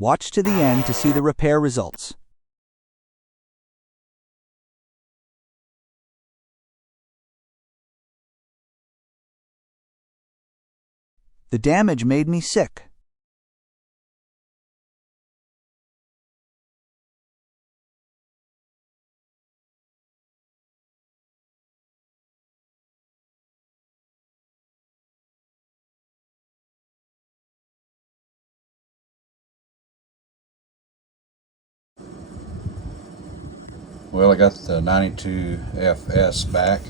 Watch to the end to see the repair results. The damage made me sick. Well, I got the 92FS back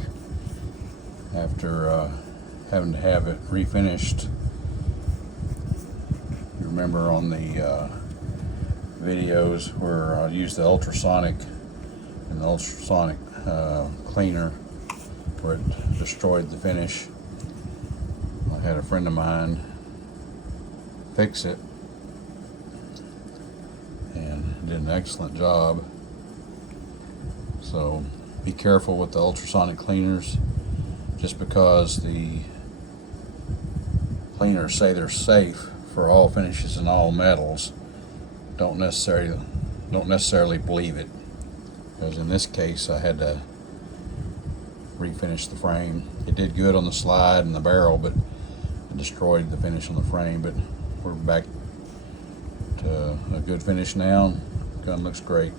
after having to have it refinished. You remember on the videos where I used the ultrasonic and the ultrasonic cleaner where it destroyed the finish. I had a friend of mine fix it and did an excellent job. So be careful with the ultrasonic cleaners. Just because the cleaners say they're safe for all finishes and all metals, don't necessarily believe it. Because in this case I had to refinish the frame. It did good on the slide and the barrel, but it destroyed the finish on the frame. But we're back to a good finish now. Gun looks great.